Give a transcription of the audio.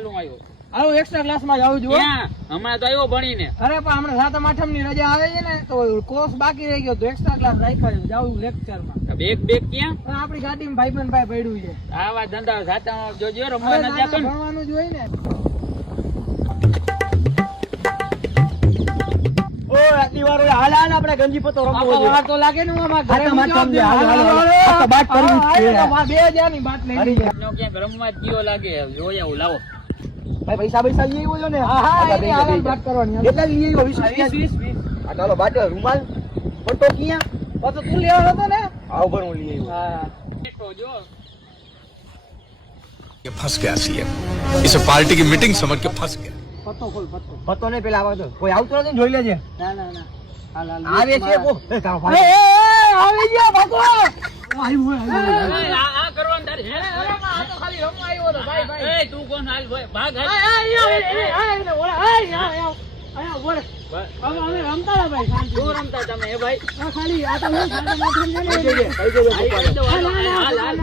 ચાલુ આવ્યો. આવું એક્સ્ટ્રા ક્લાસમાં જાવું જોઈએ. હમણાં તો આવ્યો ભણીને. અરે પણ હમણાં સાતમ આઠમની રજા આવે છે ને તો કોર્સ બાકી રહી ગયો તો એક્સ્ટ્રા ક્લાસ રાખ્યા છે જાવું લેક્ચરમાં. બેગ ક્યાં? આપણી ગાડીમાં ભાઈબંધ ભાઈ પડ્યું છે. આવા ધંધા સાતમ જોજો રમવા ન જાતો ને. ભણવાનું જ હોય ને. ઓ આટલી વાર હાલ હાલ આપણે ગંજી પતો રમવો છે. વાર તો લાગે ને હું આમાં ઘરે આ તો વાત સમજે. હાલ, હાલ, હાલ. હાલ, આ તો વાત કરવી જ છે. હાલ, બે હજારની વાત લઈ લીધી. એનો ક્યાંક રમવા જ ગયો લાગે. જોઈ આવું લાવો. ભાઈ પૈસા પૈસા લઈ આવ્યો છો ને? હા હા આ એની આગળ વાત કરવાની. કેટલા લઈ આવ્યો? 20 20. આ ચાલો બાટો રૂમાલ પટ્ટો ક્યાં? તો તું લેવાનો હતો ને. આવ ભર હું લઈ આવ્યો. હા તો જો ये फंस गया सीएम इसे पार्टी की मीटिंग समझ के फंस गया પત્તો ખોલ પત્તો. પતો નહીં પેલા આવા તો કોઈ આવતું નથી ને જોઈ લેજે. ના ના ના હાલ હાલ આવે છે કો એ તારો ભાઈ. આવી ગયા ભાગો. આ કરવાનું તારે છે. આ તો ખાલી રમવા આવ્યો હતો ભાઈ ભાઈ. એ તું કોણ હાલ ભાગ હાલ. અમે રમતા હતા ભાઈ શાંતિ. શું રમતા તમે એ ભાઈ? ખાલી આ તો હું કઈ જગ્યાએ? હાલ, હાલ, હાલ.